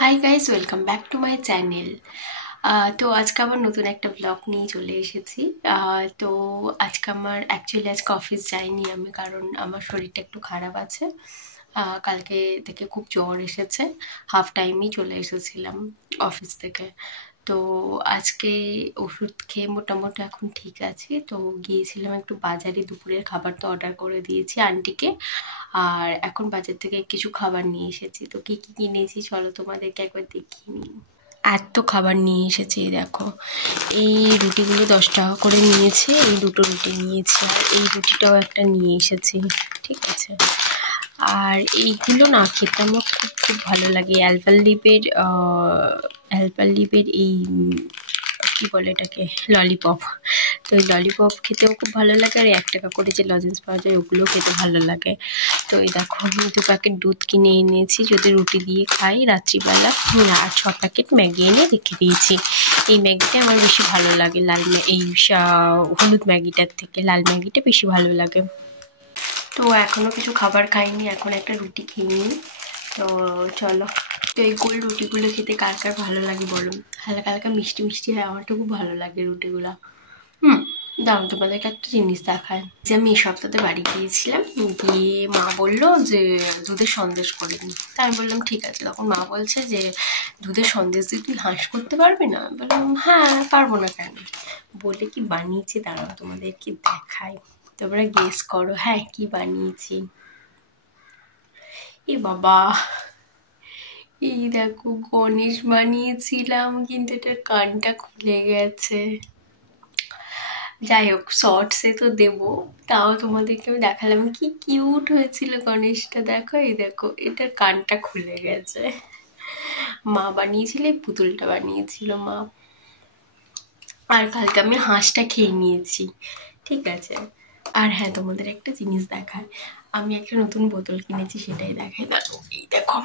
Hi guys, welcome back to my channel. তো আজকে আবার নতুন একটা ব্লগ নিয়ে চলে এসেছি। তো আজকে অফিস যাইনি আমি, কারণ আমার শরীরটা একটু খারাপ আছে। কালকে থেকে খুব জ্বর এসেছে, হাফ টাইমেই চলে এসেছিলাম অফিস থেকে। তো আজকে ওষুধ খেয়ে মোটামুটি এখন ঠিক আছি। তো গিয়েছিলাম একটু বাজারে, দুপুরের খাবার তো অর্ডার করে দিয়েছি আন্টিকে। আর এখন বাজার থেকে কিছু খাবার নিয়ে এসেছি। তো কি কি কিনেছি চলো তোমাদেরকে একবার দেখিয়ে নিই। এত খাবার নিয়ে এসেছি, দেখো। এই রুটিগুলো 10 টাকা করে নিয়েছে, এই দুটো রুটি নিয়েছি, আর এই রুটিটাও একটা নিয়ে এসেছি, ঠিক আছে। আর এইগুলো না খেতে আমার খুব খুব ভালো লাগে। অ্যালপারলিবের এই কী বলে এটাকে, ললিপপ। তো এই ললিপপ খেতেও খুব ভালো লাগে, আর 1 টাকা করে যে লজেন্স পাওয়া যায় ওগুলোও খেতে ভালো লাগে। তো এই দেখো, আমি 2 প্যাকেট দুধ কিনে এনেছি যদি রুটি দিয়ে খাই রাত্রিবেলা। আর 6 প্যাকেট ম্যাগি এনে রেখে দিয়েছি। এই ম্যাগিটা আমার বেশি ভালো লাগে, হলুদ ম্যাগিটার থেকে লাল ম্যাগিটা বেশি ভালো লাগে। তো এখনও কিছু খাবার খাইনি, এখন একটা রুটি খেয়ে নিই। তো চলো। তো এই গোল রুটিগুলো খেতে কার কার ভালো লাগে বলো? হালকা হালকা মিষ্টি মিষ্টি হয়, আমার তো খুব ভালো লাগে রুটিগুলো। দাও তোমাদেরকে একটা জিনিস দেখায়। যে আমি এই সপ্তাহে বাড়ি গিয়েছিলাম, গিয়ে মা বললো যে দুধের সন্দেশ করে দিই। তা আমি বললাম ঠিক আছে। তখন মা বলছে যে দুধের সন্দেশ দিয়ে তুই হাঁস করতে পারবি না? আমি বললাম হ্যাঁ, পারবো না কেন। বলে কি বানিয়েছি দাঁড়াও তোমাদেরকে দেখাই, তোমরা গেস করো হ্যাঁ কি বানিয়েছি। এ বাবা, এই দেখো গণেশ বানিয়েছিলাম, কিন্তু এটার কানটা খুলে গেছে। যাই হোক, শর্টসে তো দেবো, তাও তোমাদেরকে আমি দেখালাম। কি কিউট হয়েছিল গণেশটা, দেখো। এই দেখো, এটার কানটা খুলে গেছে। মা বানিয়েছিল, এই পুতুলটা বানিয়েছিল মা। আর কালকে আমি হাঁসটা খেয়ে নিয়েছি, ঠিক আছে। আর হ্যাঁ, তোমাদের একটা জিনিস দেখায়, আমি একটা নতুন বোতল কিনেছি, সেটাই দেখাই। দেখো, এই দেখো,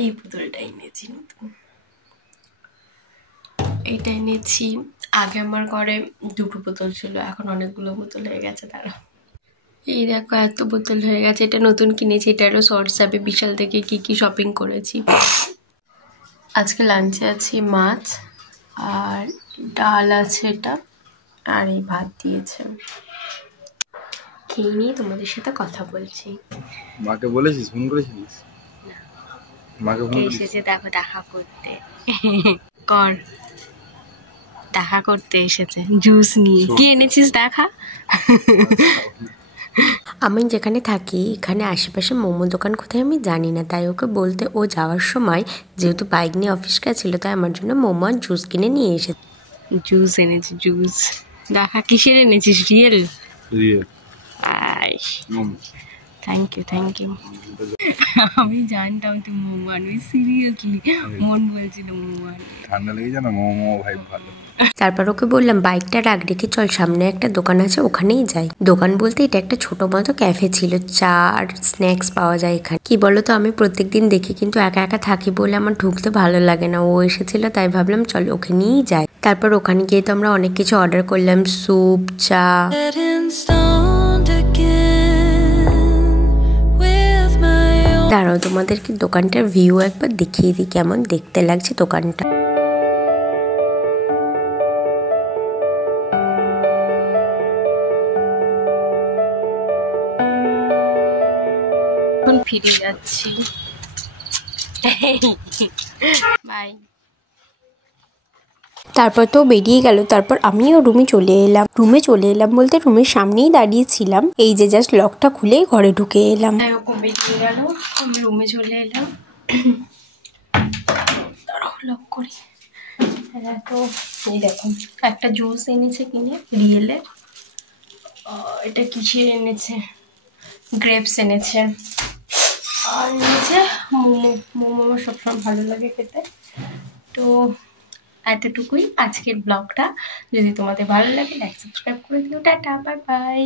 এই বোতলটা এনেছি নতুন, এইটা এনেছি। আগে আমার ঘরে 2টো বোতল ছিল, এখন অনেকগুলো বোতল হয়ে গেছে। তারা এই দেখো, এত বোতল হয়ে গেছে। এটা নতুন কিনেছি, এটারও শর্টস যাবে। বিশাল থেকে কি কি শপিং করেছি। আজকে লাঞ্চে আছে মাছ, আর ডাল আছে এটা, আর এই ভাত দিয়েছে। খেয়ে নিয়ে তোমাদের সাথে কথা বলছি। মাকে বলেছিস, ফোন করেছিস? মাকে ফোন এসেছে দেখো দেখা করতে। কর, দেখা করতে এসেছে জুস নিয়ে। কি এনেছিস দেখা। আমি যেখানে থাকি এখানে আশেপাশে মোমো দোকান কোথায় আমি জানি না, তাই ওকে বলতে ও যাওয়ার সময় যেহেতু বাইক নিয়ে অফিস গেছিলো, তাই আমার জন্য মোমো আর জুস কিনে নিয়ে এসেছে। জুস এনেছি, জুস। দেখা কিসের এনেছিস? Real? Thank you, thank you. আমি জানতাম তুই মোমো আনবি, সিরিয়াসলি মন বলছিল মোমো আনবি। ঠান্ডা লেগে না, মোমো ভাই ভালো। তারপর ওকে বললাম বাইকটা রাখ, রেখে চল, সামনে একটা দোকান আছে ওখানেই যাই। দোকান বলতে এটা একটা ছোট মতো ক্যাফে ছিল, চা আর স্ন্যাক্স পাওয়া যায় এখানে। কি বলতো, আমি প্রত্যেকদিন দেখি, কিন্তু একা একা থাকি বলে আমার ঢুকতে ভালো লাগে না। ও এসেছিল তাই ভাবলাম চল ওকে নিয়েই যাই। তারপর ওখানে গিয়ে তো আমরা অনেক কিছু অর্ডার করলাম, স্যুপ, চা। দাঁড়াও তোমাদেরকে দোকানটার ভিউ একবার দেখিয়ে দিই, কেমন দেখতে লাগছে দোকানটা। এখন ফিরে যাচ্ছি, বাই। তারপর তো বেরিয়ে গেল, তারপর আমিও রুমে চলে এলাম বলতে রুমের সামনেই দাঁড়িয়েছিলাম। এই যে জাস্ট লকটা খুলেই ঘরে ঢুকে এলাম। বেরিয়ে গেল, আমি রুমে চলে এলাম। দাঁড়াও লক করি। তো এই দেখুন, একটা জুস এনেছে কিনে রিয়েলের। এটা কিসের এনেছে, গ্রেপস এনেছে। আর এনেছে মোমো। মোমো আমার সবসময় ভালো লাগে খেতে। তো এতটুকুই আজকের ব্লগটা। যদি তোমাদের ভালো লাগে লাইক সাবস্ক্রাইব করে দিও। Tata, bye bye.